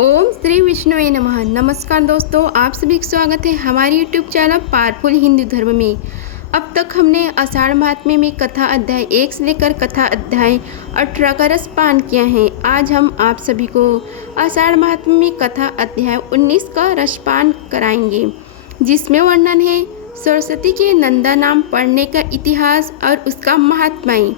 ओम श्री विष्णुवे नमः। नमस्कार दोस्तों, आप सभी का स्वागत है हमारे यूट्यूब चैनल पावरफुल हिंदू धर्म में। अब तक हमने आषाढ़ महात्म्य में कथा अध्याय 1 से लेकर कथा अध्याय 18 का रसपान किया है। आज हम आप सभी को आषाढ़ महात्म्य में कथा अध्याय 19 का रसपान कराएंगे, जिसमें वर्णन है सरस्वती के नंदा नाम पढ़ने का इतिहास और उसका महात्म्य।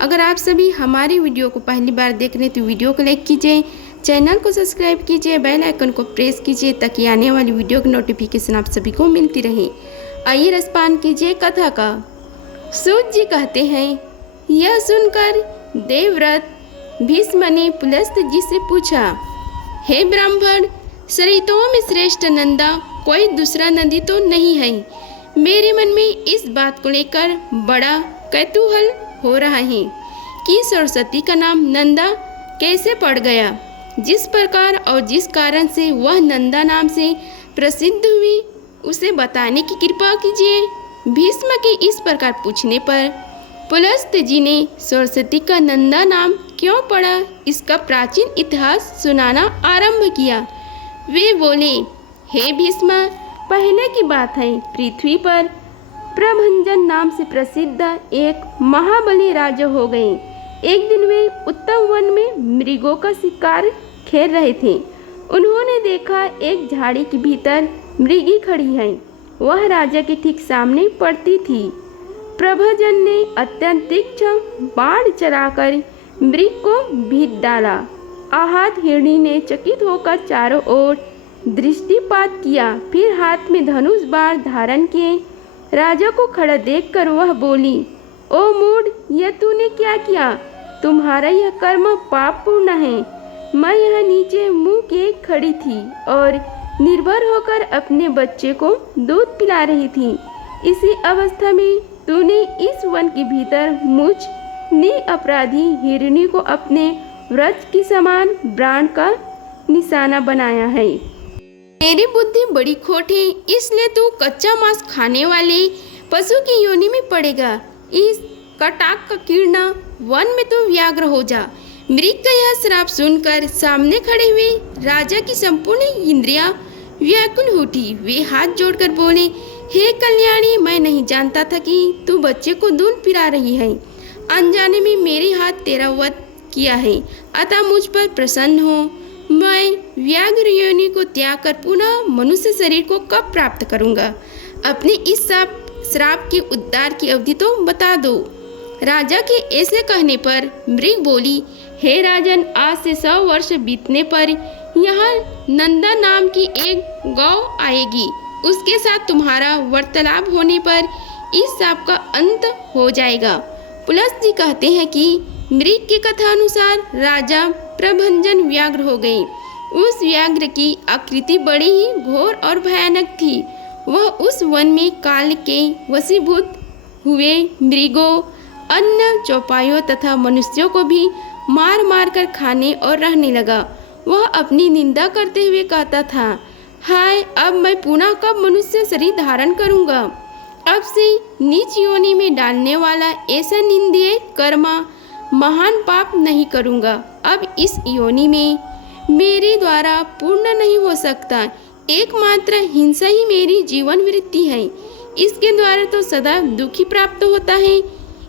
अगर आप सभी हमारी वीडियो को पहली बार देख रहे हैं तो वीडियो को लाइक कीजिए, चैनल को सब्सक्राइब कीजिए, बेल आइकन को प्रेस कीजिए ताकि आने वाली वीडियो की नोटिफिकेशन आप सभी को मिलती रहे। आइए रसपान कीजिए कथा का। सूत जी कहते हैं, यह सुनकर देवव्रत भीष्म ने पुलस्त जी से पूछा, हे ब्राह्मण, सरितों में श्रेष्ठ नंदा कोई दूसरा नदी तो नहीं है। मेरे मन में इस बात को लेकर बड़ा कौतूहल हो रहा है कि सरस्वती का नाम नंदा कैसे पड़ गया। जिस प्रकार और जिस कारण से वह नंदा नाम से प्रसिद्ध हुई उसे बताने की कृपा कीजिए। भीष्म के इस प्रकार पूछने पर पुलस्त जी ने सरस्वती का नंदा नाम क्यों पड़ा इसका प्राचीन इतिहास सुनाना आरंभ किया। वे बोले, हे भीष्म, पहले की बात है, पृथ्वी पर प्रभंजन नाम से प्रसिद्ध एक महाबली राजा हो गए। एक दिन वे उत्तम वन में मृगों का शिकार खेल रहे थे। उन्होंने देखा एक झाड़ी के भीतर मृगी खड़ी है। वह राजा के ठीक सामने पड़ती थी। प्रभंजन ने अत्यंत तीक्ष्ण बाण चलाकर मृग को भीत डाला। आहत हिरणी ने चकित होकर चारों ओर दृष्टिपात किया, फिर हाथ में धनुष बाण धारण किए। राजा को खड़ा देखकर वह बोली, ओ मूढ़, यह तूने क्या किया? तुम्हारा यह कर्म पापपूर्ण है। मैं यहाँ नीचे मुंह के खड़ी थी और निर्भर होकर अपने बच्चे को दूध पिला रही थी। इसी अवस्था में तूने इस वन के भीतर मुझ निरपराधी हिरणी को अपने व्रज के समान प्राण का निशाना बनाया है। मेरी बुद्धि बड़ी खोट है, इसलिए तू कच्चा मांस खाने वाले पशु की योनि में पड़ेगा। इस कटाक का कीड़ा वन में तू व्याघ्र हो जा। मृग का यह श्राप सुनकर सामने खड़े हुए राजा की संपूर्ण इंद्रियां व्याकुल उठी। वे हाथ जोड़कर बोले, हे कल्याणी, मैं नहीं जानता था कि तू बच्चे को दूध पिला रही है। अनजाने में मेरे हाथ तेरा वध किया है, अतः मुझ पर प्रसन्न हो। मैं व्याघ्र योनि को त्याग कर पुनः मनुष्य शरीर को कब प्राप्त करूंगा? अपने इस श्राप के उद्धार की अवधि तो बता दो। राजा के ऐसे कहने पर मृग बोली, हे राजन, आज से 100 वर्ष बीतने पर यहाँ नंदा नाम की एक गौ आएगी। उसके साथ तुम्हारा वार्तालाप होने पर इस श्राप का अंत हो जाएगा। पुलस्त जी कहते हैं कि मृग की कथा अनुसार राजा प्रभंजन व्याघ्र हो गए। उस व्याघ्र की आकृति बड़ी ही घोर और भयानक थी। वह उस वन में काल के वशीभूत हुए मृगों, अन्य चौपायों तथा मनुष्यों को भी मार मार कर खाने और रहने लगा। वह अपनी निंदा करते हुए कहता था, हाय, अब मैं पुनः कब मनुष्य शरीर धारण करूंगा? अब से नीच योनि में डालने वाला ऐसा निंदनीय कर्म महान पाप नहीं करूंगा। अब इस योनि में मेरे द्वारा पूर्ण नहीं हो सकता। एकमात्र हिंसा ही मेरी जीवन वृत्ति है। इसके द्वारा तो सदा दुखी प्राप्त होता है।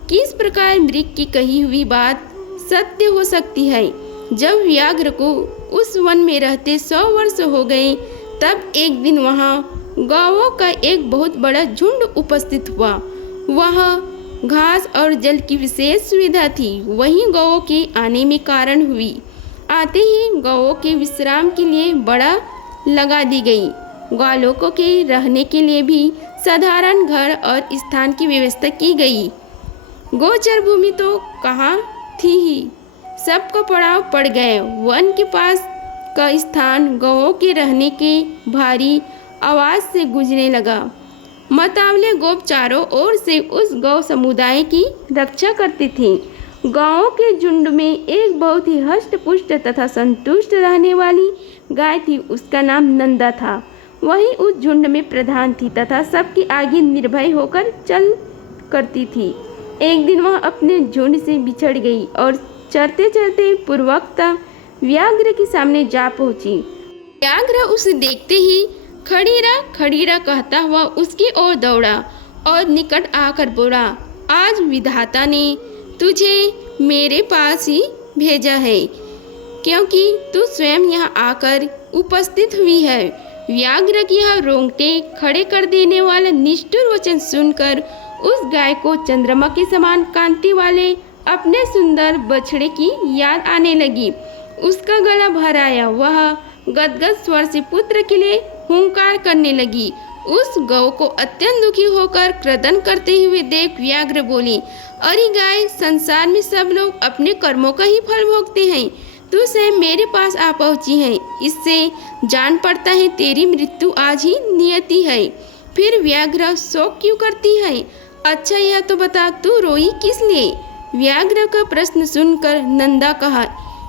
किस प्रकार मृग की कही हुई बात सत्य हो सकती है? जब व्याघ्र को उस वन में रहते 100 वर्ष हो गए, तब एक दिन वहाँ गौओं का एक बहुत बड़ा झुंड उपस्थित हुआ। वह घास और जल की विशेष सुविधा थी। वहीं गौओं के आने में कारण हुई। आते ही गौओं के विश्राम के लिए बड़ा लगा दी गई। ग्वालों के रहने के लिए भी साधारण घर और स्थान की व्यवस्था की गई। गोचर भूमि तो कहाँ थी ही, सबको पड़ाव पड़ गए। वन के पास का स्थान गौओं के रहने के भारी आवाज से गूंजने लगा। मतवाले गोप चारों ओर से उस गौ समुदाय की रक्षा करते थे। गाँवों के झुंड में एक बहुत ही हष्ट पुष्ट तथा संतुष्ट रहने वाली गाय थी। उसका नाम नंदा था। वही उस झुंड में प्रधान थी तथा सबकी आगे निर्भय होकर चल करती थी। एक दिन वह अपने झुंड से बिछड़ गई और चरते चरते पूर्वोक्त व्याघ्र के सामने जा पहुंची। व्याघ्र उसे देखते ही खड़ीरा खड़ीरा कहता हुआ उसकी ओर दौड़ा और निकट आकर बोला, आज विधाता ने तुझे मेरे पास ही भेजा है, क्योंकि तू स्वयं यहाँ आकर उपस्थित हुई है। व्याघ्र की यह रोंगटे खड़े कर देने वाला निष्ठुर वचन सुनकर उस गाय को चंद्रमा के समान कांति वाले अपने सुंदर बछड़े की याद आने लगी। उसका गला भर आया। वह गदगद स्वर से पुत्र के लिए हुंकार करने लगी। उस गौ को अत्यंत दुखी होकर क्रदन करते हुए देख व्याघ्र बोली, अरे गाय, संसार में सब लोग अपने कर्मों का ही फल भोगते हैं। तू स्वयं मेरे पास आ पहुंची है, इससे जान पड़ता है तेरी मृत्यु आज ही नियति है। फिर व्याघ्र शोक क्यों करती है? अच्छा यह तो बता, तू रोई किस लिए? व्याघ्र का प्रश्न सुनकर नंदा कहा,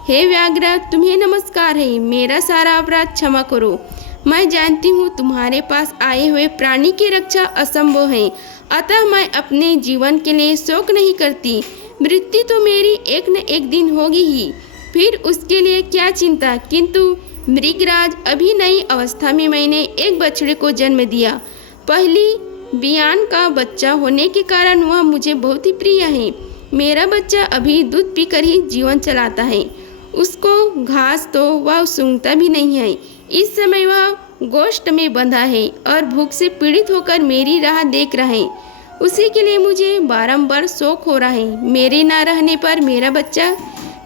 हे व्याघ्र, तुम्हें नमस्कार है। मेरा सारा अपराध क्षमा करो। मैं जानती हूँ तुम्हारे पास आए हुए प्राणी की रक्षा असंभव है, अतः मैं अपने जीवन के लिए शोक नहीं करती। मृत्यु तो मेरी एक न एक दिन होगी ही, फिर उसके लिए क्या चिंता। किंतु मृगराज, अभी नई अवस्था में मैंने एक बछड़े को जन्म दिया। पहली बियान का बच्चा होने के कारण वह मुझे बहुत ही प्रिय है। मेरा बच्चा अभी दूध पीकर ही जीवन चलाता है। उसको घास तो वह सूंघता भी नहीं है। इस समय वह गोष्ठ में बंधा है और भूख से पीड़ित होकर मेरी राह देख रहा है। उसी के लिए मुझे बारंबार शोक हो रहा है। मेरे न रहने पर मेरा बच्चा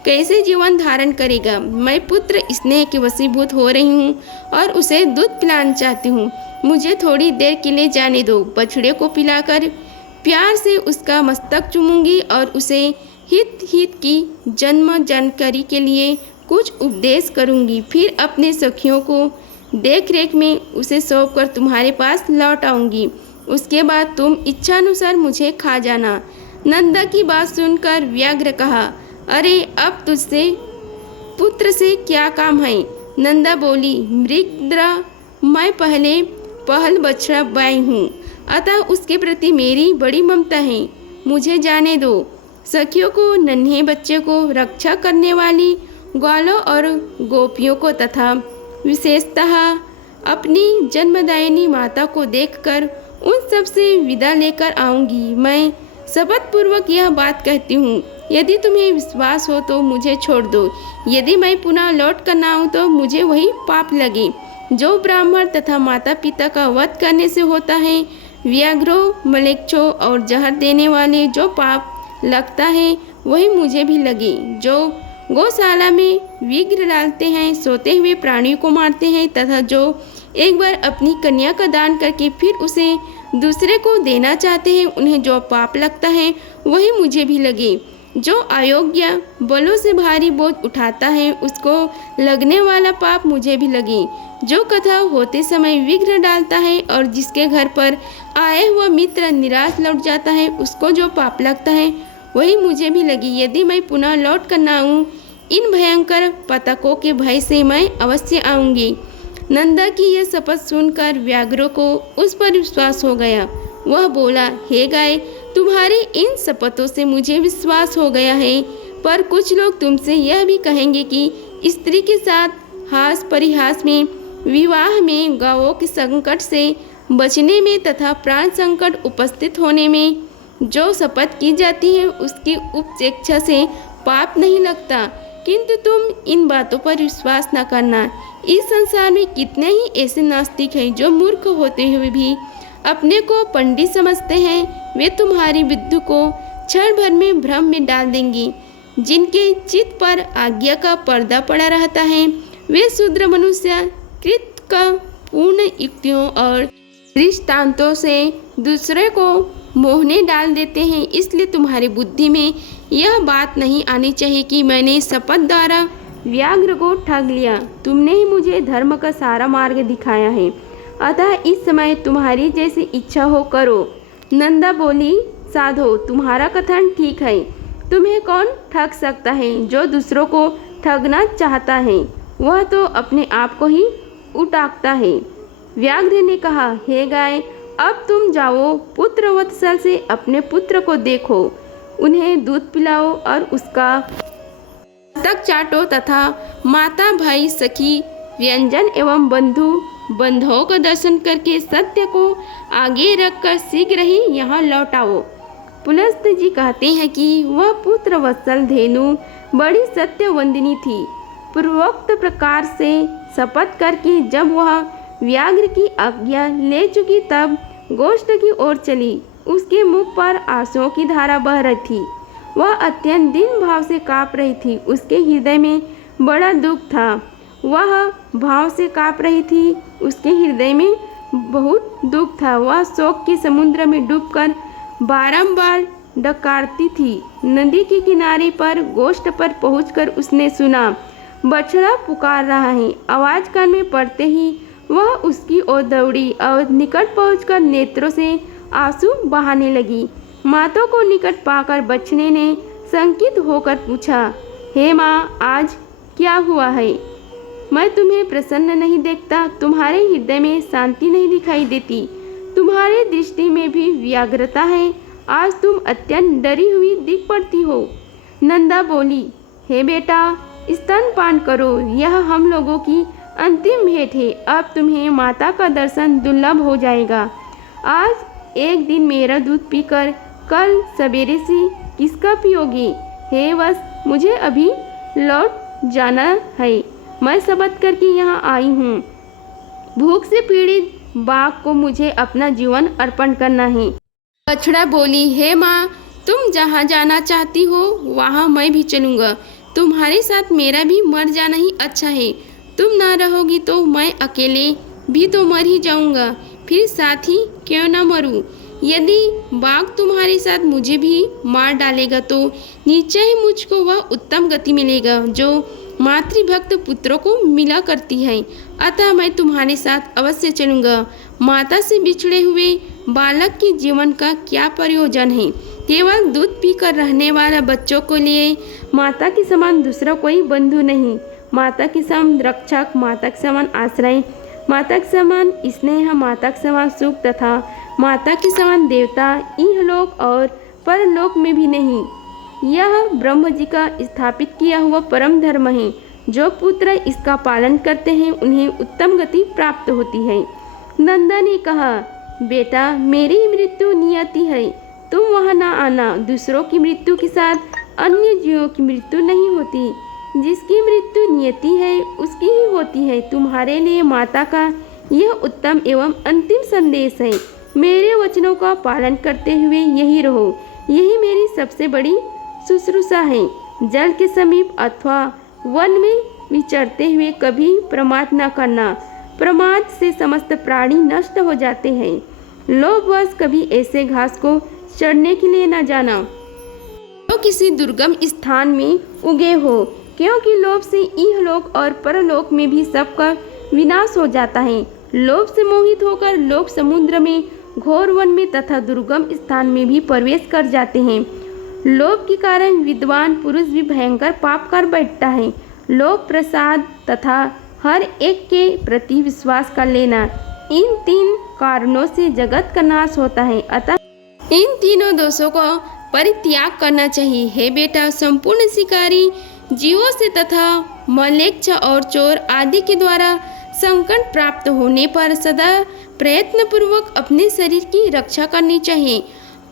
कैसे जीवन धारण करेगा? मैं पुत्र स्नेह के वशीभूत हो रही हूँ और उसे दूध पिलाना चाहती हूँ। मुझे थोड़ी देर के लिए जाने दो। बछड़े को पिलाकर प्यार से उसका मस्तक चूमूंगी और उसे हित की जन्म जानकारी के लिए कुछ उपदेश करूंगी। फिर अपने सखियों को देख रेख में उसे सौंप कर तुम्हारे पास लौट आऊंगी। उसके बाद तुम इच्छानुसार मुझे खा जाना। नंदा की बात सुनकर व्याघ्र कहा, अरे अब तुझसे पुत्र से क्या काम है? नंदा बोली, मृगद्रा, मैं पहल बछड़ा बाई हूँ, अतः उसके प्रति मेरी बड़ी ममता है। मुझे जाने दो। सखियों को, नन्हे बच्चे को रक्षा करने वाली ग्वालों और गोपियों को तथा विशेषतः अपनी जन्मदायिनी माता को देखकर उन सब से विदा लेकर आऊँगी। मैं शपथ पूर्वक यह बात कहती हूँ। यदि तुम्हें विश्वास हो तो मुझे छोड़ दो। यदि मैं पुनः लौट कर ना आऊँ तो मुझे वही पाप लगे जो ब्राह्मण तथा माता पिता का वध करने से होता है। व्याघ्रों, मलेच्छों और जहर देने वाले जो पाप लगता है वही मुझे भी लगे। जो गौशाला में विघ्न डालते हैं, सोते हुए प्राणियों को मारते हैं तथा जो एक बार अपनी कन्या का दान करके फिर उसे दूसरे को देना चाहते हैं, उन्हें जो पाप लगता है वही मुझे भी लगे। जो अयोग्य बलों से भारी बोझ उठाता है उसको लगने वाला पाप मुझे भी लगे। जो कथा होते समय विघ्न डालता है और जिसके घर पर आए हुआ मित्र निराश लौट जाता है उसको जो पाप लगता है वही मुझे भी लगी। यदि मैं पुनः लौट कर ना आऊँ, इन भयंकर पतकों के भय से मैं अवश्य आऊँगी। नंदा की यह शपथ सुनकर व्याघ्र को उस पर विश्वास हो गया। वह बोला, हे गाय, तुम्हारी इन शपथों से मुझे विश्वास हो गया है, पर कुछ लोग तुमसे यह भी कहेंगे कि स्त्री के साथ हास परिहास में, विवाह में, गांवों के संकट से बचने में तथा प्राण संकट उपस्थित होने में जो शपथ की जाती है उसकी उपचेक्षा से पाप नहीं लगता। किंतु तुम इन बातों पर विश्वास न करना। इस संसार में कितने ही ऐसे नास्तिक हैं जो मूर्ख होते हुए भी अपने को पंडित समझते हैं। वे तुम्हारी बुद्धि को क्षण भर में भ्रम में डाल देंगी। जिनके चित्त पर आज्ञा का पर्दा पड़ा रहता है वे शूद्र मनुष्य कृत का पूर्ण युक्तियों और दृष्टांतों से दूसरे को मोहने डाल देते हैं। इसलिए तुम्हारी बुद्धि में यह बात नहीं आनी चाहिए कि मैंने शपथ द्वारा व्याघ्र को ठग लिया। तुमने ही मुझे धर्म का सारा मार्ग दिखाया है, अतः इस समय तुम्हारी जैसी इच्छा हो करो। नंदा बोली, साधो, तुम्हारा कथन ठीक है। तुम्हें कौन ठग सकता है? जो दूसरों को ठगना चाहता है वह तो अपने आप को ही उटाकता है। व्याघ्र ने कहा, हे गाय, अब तुम जाओ, पुत्र वत्सल से अपने पुत्र को देखो, उन्हें दूध पिलाओ और उसका मस्तक चाटो तथा माता, भाई, सखी, व्यंजन एवं बंधुओं का दर्शन करके सत्य को आगे रखकर शीघ्र ही यहाँ लौट आओ। पुलस्त जी कहते हैं कि वह पुत्र वत्सल धेनु बड़ी सत्यवंदिनी थी। पूर्वोक्त प्रकार से शपथ करके जब वह व्याघ्र की आज्ञा ले चुकी तब गोष्ठ की ओर चली। उसके मुख पर आंसुओं की धारा बह रही थी। वह अत्यंत दीन भाव से काँप रही थी। उसके हृदय में बड़ा दुख था। वह भाव से काँप रही थी। उसके हृदय में बहुत दुख था। वह शोक के समुद्र में डूबकर बारंबार डकारती थी। नदी के किनारे पर गोष्ठ पर पहुंचकर उसने सुना बछड़ा पुकार रहा है। आवाज कान में पड़ते ही वह उसकी ओर दौड़ी और निकट पहुंचकर नेत्रों से आंसू बहाने लगी। माता को निकट पाकर बछड़े ने संकित होकर पूछा, हे माँ, आज क्या हुआ है? मैं तुम्हें प्रसन्न नहीं देखता। तुम्हारे हृदय में शांति नहीं दिखाई देती। तुम्हारी दृष्टि में भी व्यग्रता है। आज तुम अत्यंत डरी हुई दिख पड़ती हो। नंदा बोली, हे बेटा, स्तनपान करो। यह हम लोगों की अंतिम भेंट है। अब तुम्हें माता का दर्शन दुर्लभ हो जाएगा। आज एक दिन मेरा दूध पीकर कल सवेरे से किसका पियोगे? हे वत्स, मुझे अभी लौट जाना है। मैं शपथ करके यहाँ आई हूँ। भूख से पीड़ित बाघ को मुझे अपना जीवन अर्पण करना है। बछड़ा बोली, हे माँ, तुम जहाँ जाना चाहती हो वहाँ मैं भी चलूँगा। तुम्हारे साथ मेरा भी मर जाना ही अच्छा है। तुम ना रहोगी तो मैं अकेले भी तो मर ही जाऊँगा। फिर साथ ही क्यों ना मरूँ? यदि बाघ तुम्हारे साथ मुझे भी मार डालेगा तो निश्चय ही मुझको वह उत्तम गति मिलेगा जो मातृभक्त पुत्रों को मिला करती है। अतः मैं तुम्हारे साथ अवश्य चलूँगा। माता से बिछड़े हुए बालक के जीवन का क्या प्रयोजन है? केवल दूध पीकर रहने वाला बच्चों को लिए माता के समान दूसरा कोई बंधु नहीं। माता के समान रक्षक, माता के समान आश्रय, माता के समान स्नेह, माता के समान सुख तथा माता के समान देवता इहलोक और परलोक में भी नहीं। यह ब्रह्म जी का स्थापित किया हुआ परम धर्म है। जो पुत्र इसका पालन करते हैं उन्हें उत्तम गति प्राप्त होती है। नंदा ने कहा, बेटा, मेरी मृत्यु नियति है। तुम वहाँ ना आना। दूसरों की मृत्यु के साथ अन्य जीवों की मृत्यु नहीं होती। जिसकी मृत्यु नियति है उसकी ही होती है। तुम्हारे लिए माता का यह उत्तम एवं अंतिम संदेश है। मेरे वचनों का पालन करते हुए यही रहो। यही मेरी सबसे बड़ी शुश्रूषा है। जल के समीप अथवा वन में विचरते हुए कभी प्रमाद न करना। प्रमाद से समस्त प्राणी नष्ट हो जाते हैं। लोभवश कभी ऐसे घास को चढ़ने के लिए न जाना तो किसी दुर्गम स्थान में उगे हो, क्योंकि लोभ से इहलोक और परलोक में भी सबका विनाश हो जाता है। लोभ से मोहित होकर लोग समुद्र में, घोर वन में तथा दुर्गम स्थान में भी प्रवेश कर जाते हैं। लोभ के कारण विद्वान पुरुष भी भयंकर पाप कर बैठता है। लोभ, प्रसाद तथा हर एक के प्रति विश्वास कर लेना, इन तीन कारणों से जगत का नाश होता है। अतः इन तीनों दोषों को परित्याग करना चाहिए। हे बेटा, संपूर्ण शिकारी जीवों से तथा मलेच्छ और चोर आदि के द्वारा संकट प्राप्त होने पर सदा प्रयत्न पूर्वक अपने शरीर की रक्षा करनी चाहिए।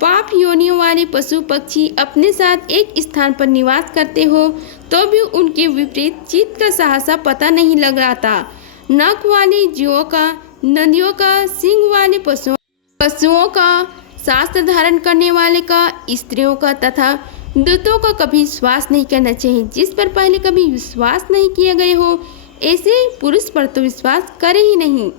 पाप योनियों वाले पशु पक्षी अपने साथ एक स्थान पर निवास करते हो तो भी उनके विपरीत चित्त का साहसा पता नहीं लग रहा। नख वाले जीवों का, नदियों का, सिंह वाले पशुओं का, शास्त्र धारण करने वाले का, स्त्रियों का तथा दूतों का कभी विश्वास नहीं करना चाहिए। जिस पर पहले कभी विश्वास नहीं किया गए हो ऐसे पुरुष पर तो विश्वास करे ही नहीं।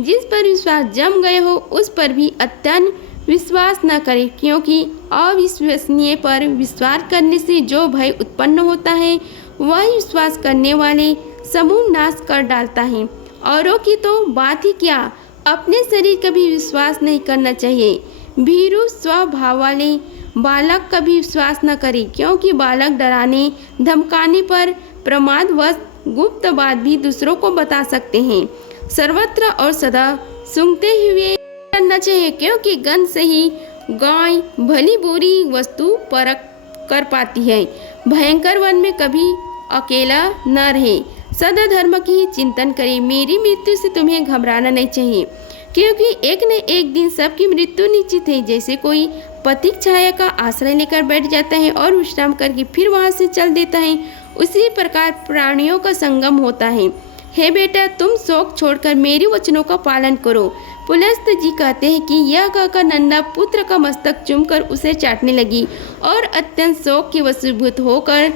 जिस पर विश्वास जम गए हो उस पर भी अत्यंत विश्वास न करें, क्योंकि अविश्वसनीय पर विश्वास करने से जो भय उत्पन्न होता है वह विश्वास करने वाले समूह नाश कर डालता है। औरों की तो बात ही क्या, अपने शरीर का भी विश्वास नहीं करना चाहिए। भीरू स्वभाव वाले बालक का भी विश्वास न करे, क्योंकि बालक डराने धमकाने पर प्रमादवश गुप्त बात भी दूसरों को बता सकते हैं। सर्वत्र और सदा सूंघते हुए करना चाहिए, क्योंकि गंध से ही गाय भली बुरी वस्तु परख कर पाती है। भयंकर वन में कभी अकेला न रहे। सदा धर्म की ही चिंतन करें। मेरी मृत्यु से तुम्हें घबराना नहीं चाहिए, क्योंकि एक न एक दिन सबकी मृत्यु निश्चित है। जैसे कोई पथिक छाया का आश्रय लेकर बैठ जाता है और विश्राम करके फिर वहां से चल देता है, उसी प्रकार प्राणियों का संगम होता है। हे बेटा, तुम शोक छोड़कर मेरे वचनों का पालन करो। पुलस्त जी कहते हैं कि यह कहकर नंदा पुत्र का मस्तक चूमकर उसे चाटने लगी और अत्यंत शोक के वशीभूत होकर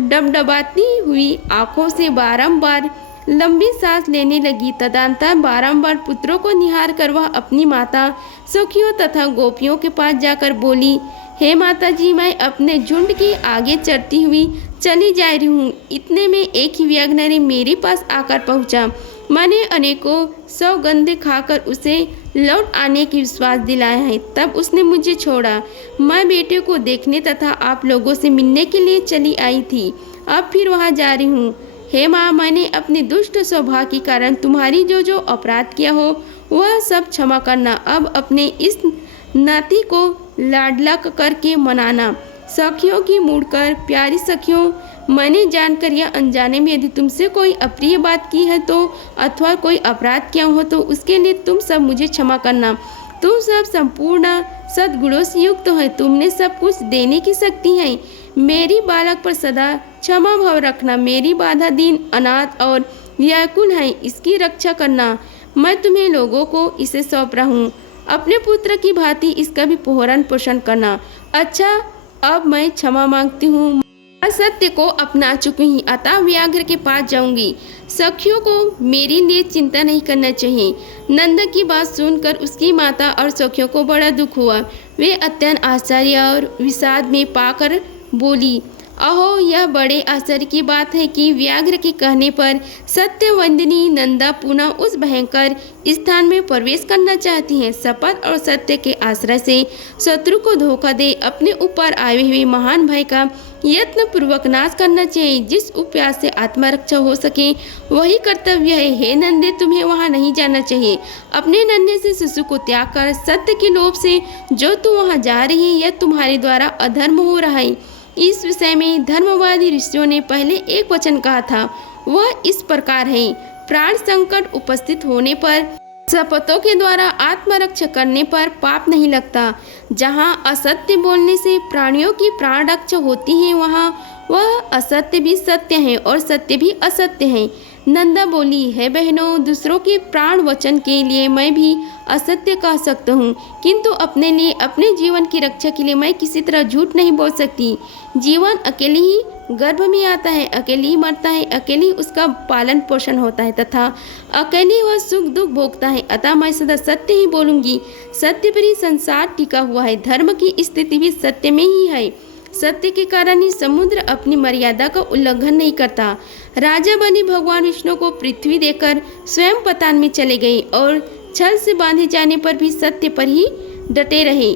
डबडबाती हुई आंखों से बारंबार लंबी सांस लेने लगी। तदंतर बारंबार पुत्रों को निहार कर वह अपनी माता सखियों तथा गोपियों के पास जाकर बोली, हे माता जी, मैं अपने झुंड के आगे चढ़ती हुई चली जा रही हूँ। इतने में एक ही व्यग्नरी मेरे पास आकर पहुँचा। मैंने अनेकों सौगंधे खाकर उसे लौट आने की विश्वास दिलाया है, तब उसने मुझे छोड़ा। मैं बेटे को देखने तथा आप लोगों से मिलने के लिए चली आई थी, अब फिर वहाँ जा रही हूँ। हे माँ, मैंने अपने दुष्ट स्वभाव के कारण तुम्हारी जो अपराध किया हो वह सब क्षमा करना। अब अपने इस नाती को लाडला करके मनाना। सखियों की मुड़कर, प्यारी सखियों, मैंने जानकर या अनजाने में यदि तुमसे कोई अप्रिय बात की है तो अथवा कोई अपराध किया हो तो उसके लिए तुम सब मुझे क्षमा करना। तुम सब संपूर्ण सद्गुणों से युक्त है, तुमने सब कुछ देने की शक्ति है। मेरी बालक पर सदा क्षमा भाव रखना। मेरी बाधा दीन, अनाथ और व्याकुल है, इसकी रक्षा करना। मैं तुम्हें लोगों को इसे सौंप रहा हूँ, अपने पुत्र की भांति इसका भी पोषण पोषण करना। अच्छा, अब मैं क्षमा मांगती हूँ। सत्य को अपना चुकी ही, अतः व्याघ्र के पास जाऊंगी। सखियों को मेरे लिए चिंता नहीं करना चाहिए। नंदा की बात सुनकर उसकी माता और सखियों को बड़ा दुख हुआ। वे अत्यंत आश्चर्य और विषाद में पाकर बोली, अहो, यह बड़े आश्चर्य की बात है कि व्याघ्र के कहने पर सत्यवंदिनी नंदा पुनः उस भयंकर स्थान में प्रवेश करना चाहती हैं। शपथ और सत्य के आश्रय से शत्रु को धोखा दे अपने ऊपर आए हुए महान भय का यत्न पूर्वक नाश करना चाहिए। जिस उपाय से आत्मरक्षा हो सके वही कर्तव्य है। हे नंदे, तुम्हें वहाँ नहीं जाना चाहिए। अपने नन्हे से शिशु को त्याग कर सत्य के लोभ से जो तुम वहाँ जा रही है, यह तुम्हारे द्वारा अधर्म हो रहा है। इस विषय में धर्मवादी ऋषियों ने पहले एक वचन कहा था, वह इस प्रकार है, प्राण संकट उपस्थित होने पर शपथों के द्वारा आत्मरक्षा करने पर पाप नहीं लगता। जहाँ असत्य बोलने से प्राणियों की प्राण रक्षा होती है, वहाँ वह असत्य भी सत्य है और सत्य भी असत्य है। नंदा बोली, है बहनों, दूसरों के प्राण वचन के लिए मैं भी असत्य कह सकता हूँ, किंतु अपने लिए, अपने जीवन की रक्षा के लिए मैं किसी तरह झूठ नहीं बोल सकती। जीवन अकेले ही गर्भ में आता है, अकेले ही मरता है, अकेले ही उसका पालन पोषण होता है तथा अकेले वह सुख दुख भोगता है। अतः मैं सदा सत्य ही बोलूँगी। सत्य पर ही संसार टिका हुआ है। धर्म की स्थिति भी सत्य में ही है। सत्य के कारण ही समुद्र अपनी मर्यादा का उल्लंघन नहीं करता। राजा बनी भगवान विष्णु को पृथ्वी देकर स्वयं पतान में चले गए और छल से बांधे जाने पर भी सत्य पर ही डटे रहे।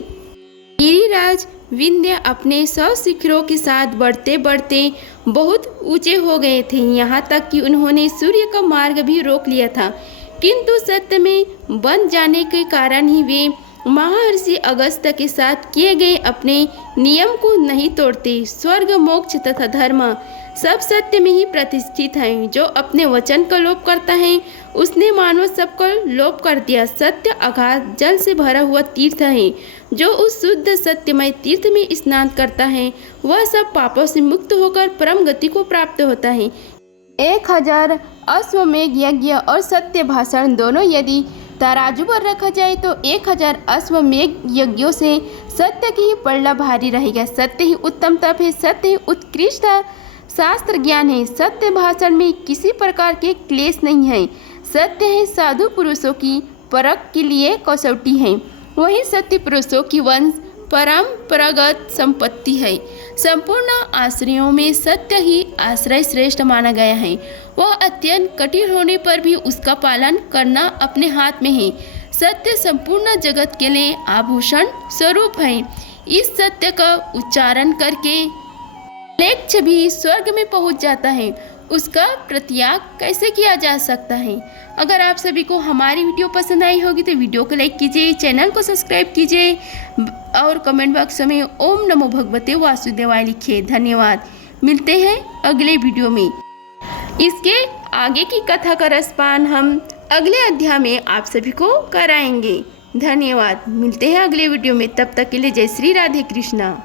गिरिराज विंध्य अपने 100 शिखरों के साथ बढ़ते बढ़ते बहुत ऊंचे हो गए थे, यहाँ तक कि उन्होंने सूर्य का मार्ग भी रोक लिया था, किंतु सत्य में बंध जाने के कारण ही वे महर्षि अगस्त्य के साथ किए गए अपने नियम को नहीं तोड़ते। स्वर्ग, मोक्ष तथा धर्म सब सत्य में ही प्रतिष्ठित हैं। जो अपने वचन का लोप करता है उसने मानव सबको लोप कर दिया। सत्य अगाध जल से भरा हुआ तीर्थ है। जो उस शुद्ध सत्यमय तीर्थ में स्नान करता है वह सब पापों से मुक्त होकर परम गति को प्राप्त होता है। 1000 अश्वमेघ यज्ञ और सत्य भाषण दोनों यदि तराजू पर रखा जाए तो 1000 अश्वमेघ यज्ञों से सत्य की ही पलड़ा भारी रहेगा। सत्य ही उत्तम तप है, सत्य ही उत्कृष्ट शास्त्र ज्ञान है। सत्य भाषण में किसी प्रकार के क्लेश नहीं है। सत्य है साधु पुरुषों की परख के लिए कसौटी है। वही सत्य पुरुषों की वंश परंपरागत संपत्ति है। संपूर्ण आश्रयों में सत्य ही आश्रय श्रेष्ठ माना गया है। वह अत्यंत कठिन होने पर भी उसका पालन करना अपने हाथ में है। सत्य संपूर्ण जगत के लिए आभूषण स्वरूप है। इस सत्य का उच्चारण करके लक्ष्य भी स्वर्ग में पहुंच जाता है। उसका प्रत्याग कैसे किया जा सकता है। अगर आप सभी को हमारी वीडियो पसंद आई होगी तो वीडियो को लाइक कीजिए, चैनल को सब्सक्राइब कीजिए और कमेंट बॉक्स में ओम नमो भगवते वासुदेवाय लिखिए। धन्यवाद। मिलते हैं अगले वीडियो में। इसके आगे की कथा का रसपान हम अगले अध्याय में आप सभी को कराएंगे। धन्यवाद। मिलते हैं अगले वीडियो में, तब तक के लिए जय श्री राधे कृष्णा।